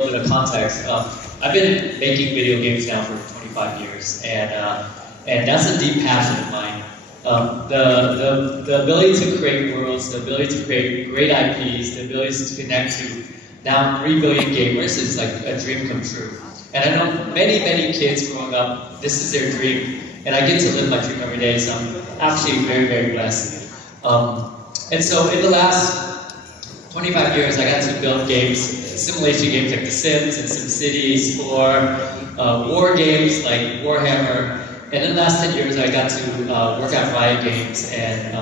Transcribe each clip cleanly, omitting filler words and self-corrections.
little bit of context, I've been making video games now for 25 years, and that's a deep passion of mine. The ability to create worlds, the ability to create great IPs, the ability to connect to now 3 billion gamers is like a dream come true. And I know many kids growing up, this is their dream, and I get to live my dream every day, so I'm actually very blessed. And so in the last 25 years, I got to build games, simulation games like The Sims and SimCity, Spore, war games like Warhammer, and in the last 10 years, I got to work at Riot Games and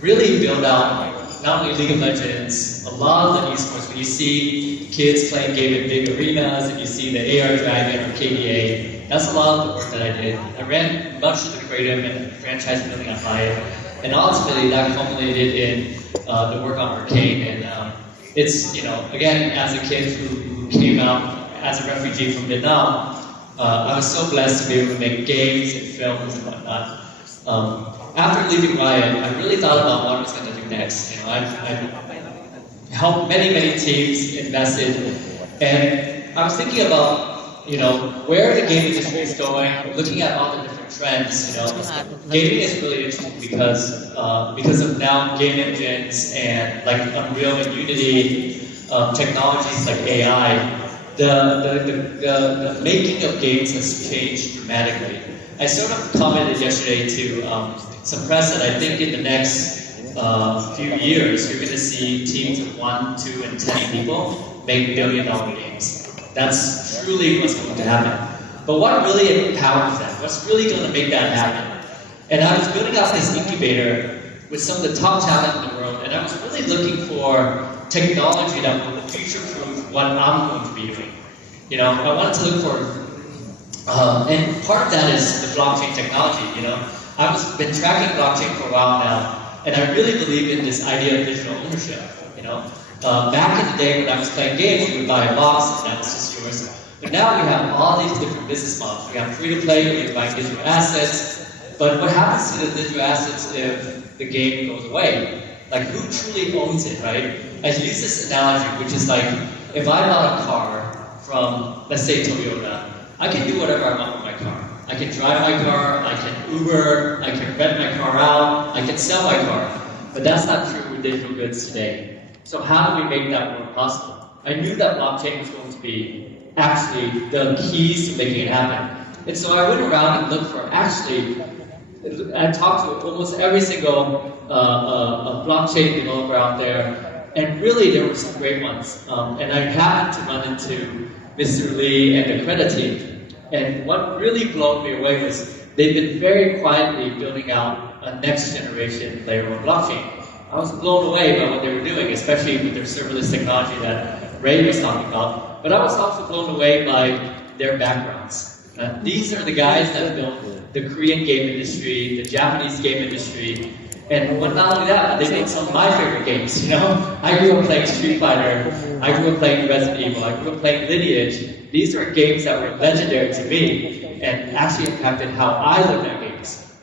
really build out not only League of Legends, a lot of the esports. When you see kids playing game in big arenas, and you see the AR Dragon or KDA, that's a lot of the work that I did. I ran much of the creative and franchise building at Riot, and ultimately that culminated in the work on Arcane. And it's, again, as a kid who came out as a refugee from Vietnam, I was so blessed to be able to make games and films and whatnot. After leaving Riot, I really thought about what I was going to do next. I've helped many teams, invested, and I was thinking about, where the game industry is going, looking at all the different trends. Gaming is really interesting because of now game engines and like Unreal and Unity, technologies like AI. The making of games has changed dramatically. I sort of commented yesterday to some press that I think in the next few years you're going to see teams of 1, 2, and 10 people make billion-dollar games. That's truly what's going to happen. But what really empowers that? What's really going to make that happen? And I was building out this incubator with some of the top talent in the world, and I was really looking for technology that will future-proof what I'm going to be doing. I wanted to look for, and part of that is the blockchain technology. I've been tracking blockchain for a while now, and I really believe in this idea of digital ownership. Back in the day when I was playing games, you would buy a box and that was just yours. But now we have all these different business models. We have free-to-play, we can buy digital assets. But what happens to the digital assets if the game goes away? Like, who truly owns it, right? I use this analogy, which is like, if I bought a car from, let's say, Toyota, I can do whatever I want with my car. I can drive my car, I can Uber, I can rent my car out, I can sell my car. But that's not true with digital goods today. So how do we make that more possible? I knew that blockchain was going to be actually the keys to making it happen. And so I went around and looked for I talked to almost every single blockchain developer out there, and really there were some great ones. And I happened to run into Mr. Lee and the Credit team. And what really blew me away was they've been very quietly building out a next generation layer on blockchain. I was blown away by what they were doing, especially with their serverless technology that Ray was talking about. But I was also blown away by their backgrounds. These are the guys that built the Korean game industry, the Japanese game industry, and not only that, but they made some of my favorite games. I grew up playing Street Fighter, I grew up playing Resident Evil, I grew up playing Lineage. These are games that were legendary to me and actually impacted how I look at games.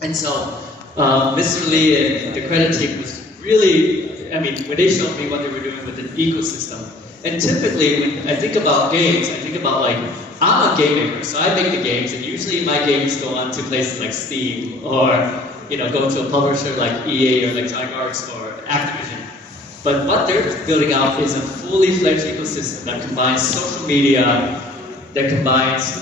And so, Mr. Lee and the Credit team was really, when they showed me what they were doing with the ecosystem. And typically, when I think about games, I think about I'm a game maker, so I make the games, and usually my games go on to places like Steam, or go to a publisher like EA or Electronic Arts or Activision. But what they're building out is a fully fledged ecosystem that combines social media, that combines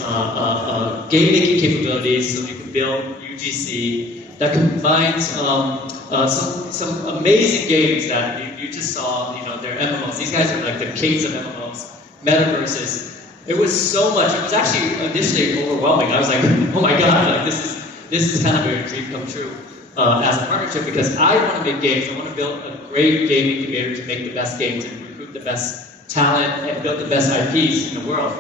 game making capabilities, so you can build UGC, that combines some amazing games that you just saw, they're MMOs. These guys are like the kings of MMOs, metaverses. It was so much. It was actually initially overwhelming. I was like, oh my god, this is kind of a dream come true as a partnership, because I want to make games. I want to build a great game incubator to make the best games and recruit the best talent and build the best IPs in the world.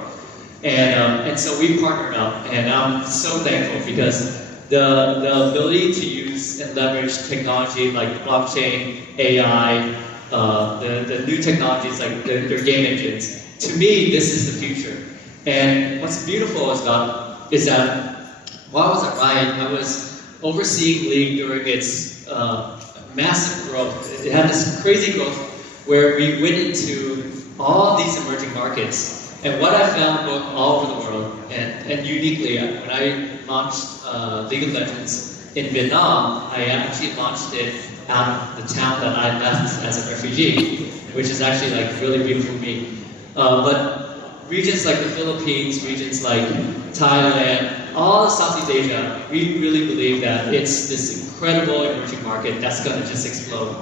And so we partnered up, and I'm so thankful because the ability to use and leverage technology like blockchain, AI, the new technologies like their game engines. To me, this is the future. And what's beautiful is that while I was at Riot, I was overseeing League during its massive growth. It had this crazy growth where we went into all these emerging markets. And what I found both all over the world, and uniquely, when I launched League of Legends in Vietnam, I actually launched it out of the town that I left as a refugee, which is actually like really beautiful to me. But regions like the Philippines, regions like Thailand, all of Southeast Asia, we really believe that it's this incredible emerging market that's going to just explode.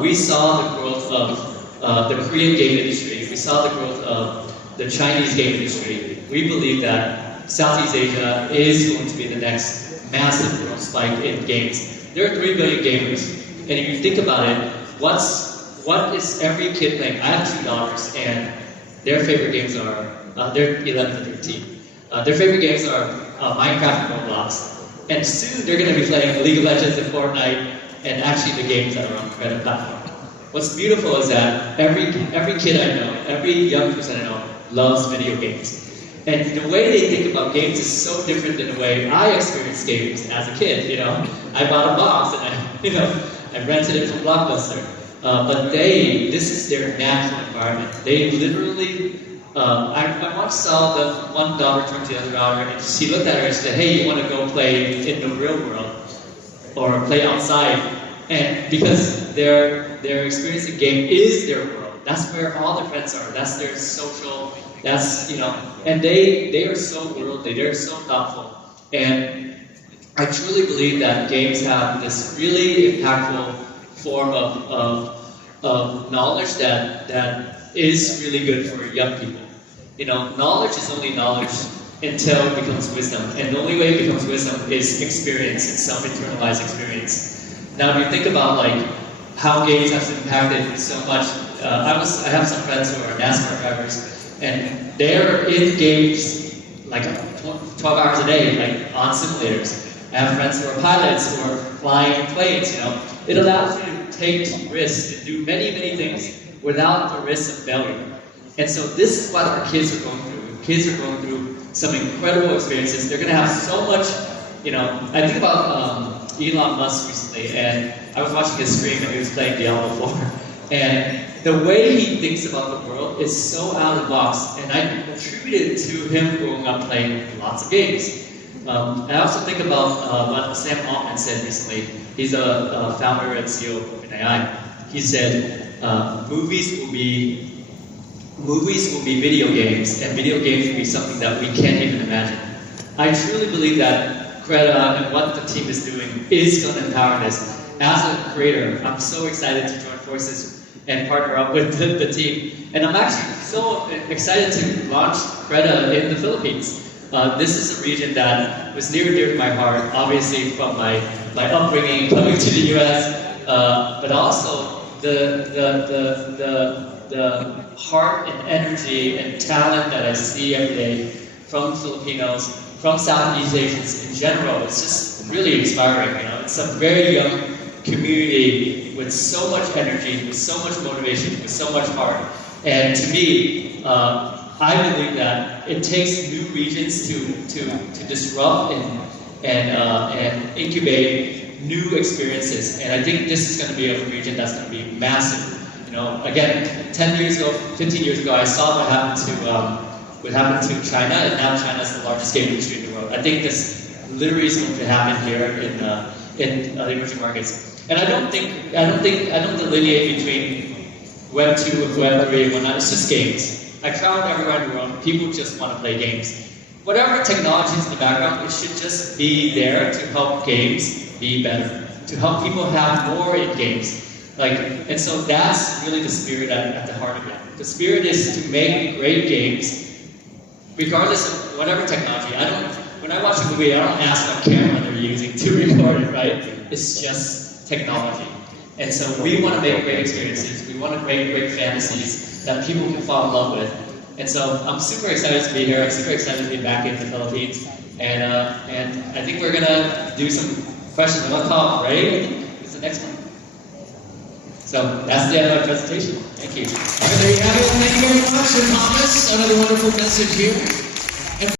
We saw the growth of the Korean game industry. We saw the growth of the Chinese game industry. We believe that Southeast Asia is going to be the next massive growth spike in games. There are 3 billion gamers, and if you think about it, what is every kid playing? I have 2 daughters, and their favorite games are, they're 11 to 13. Their favorite games are Minecraft and Roblox. And soon they're going to be playing League of Legends and Fortnite, and actually the games that are on the Creda platform. What's beautiful is that every kid I know, every young person I know, loves video games. And the way they think about games is so different than the way I experienced games as a kid. I bought a box and I rented it from Blockbuster. But this is their natural environment. They literally, I once saw the one daughter turn to the other daughter, and she looked at her and said, "Hey, you want to go play in the real world or play outside?" And because their experience in game is their world. That's where all their friends are. That's their social. And they are so worldly. They're so thoughtful. And I truly believe that games have this really impactful form of knowledge that is really good for young people. Knowledge is only knowledge until it becomes wisdom. And the only way it becomes wisdom is experience and self-internalized experience. Now, if you think about how games have impacted so much, I have some friends who are NASCAR drivers, and they're in games 12 hours a day, on simulators. I have friends who are pilots who are flying planes. It allows you to take risks and do many, many things without the risk of failure. And so this is what our kids are going through. Kids are going through some incredible experiences. They're going to have so much. I think about Elon Musk recently, and I was watching his stream, and he was playing Diablo 4. And the way he thinks about the world is so out of the box, and I attribute it to him growing up playing lots of games. I also think about what Sam Altman said recently. He's a founder and CEO of OpenAI. He said, movies will be video games, and video games will be something that we can't even imagine. I truly believe that Creda and what the team is doing is going to empower this. As a creator, I'm so excited to join forces and partner up with the team. And I'm actually so excited to launch Creda in the Philippines. This is a region that was near and dear to my heart, obviously from my upbringing, coming to the US, but also the heart and energy and talent that I see every day from Filipinos, from Southeast Asians in general. It's just really inspiring. It's a very young community with so much energy, with so much motivation, with so much heart. And to me, I believe that it takes new regions to disrupt and incubate new experiences. And I think this is going to be a region that's going to be massive. Again, 10 years ago, 15 years ago, I saw what happened to China, and now China is the largest game industry in the world. I think this literally is going to happen here in emerging markets. And I don't delineate between Web 2 and Web 3 and whatnot. It's just games. I travel everywhere in the world. People just want to play games. Whatever technology is in the background, it should just be there to help games be better, to help people have more in games. And so that's really the spirit at the heart of it. The spirit is to make great games, regardless of whatever technology. When I watch a movie, I don't ask what camera they're using to record it, right? It's just technology. And so we want to make great experiences. We want to make great fantasies that people can fall in love with. And so I'm super excited to be here. I'm super excited to be back in the Philippines. And I think we're going to do some questions. I'm going to call Ray. Who's the next one? So that's the end of my presentation. Thank you. All right, there you have it. Thank you very much, Sir Thomas. Another wonderful message here.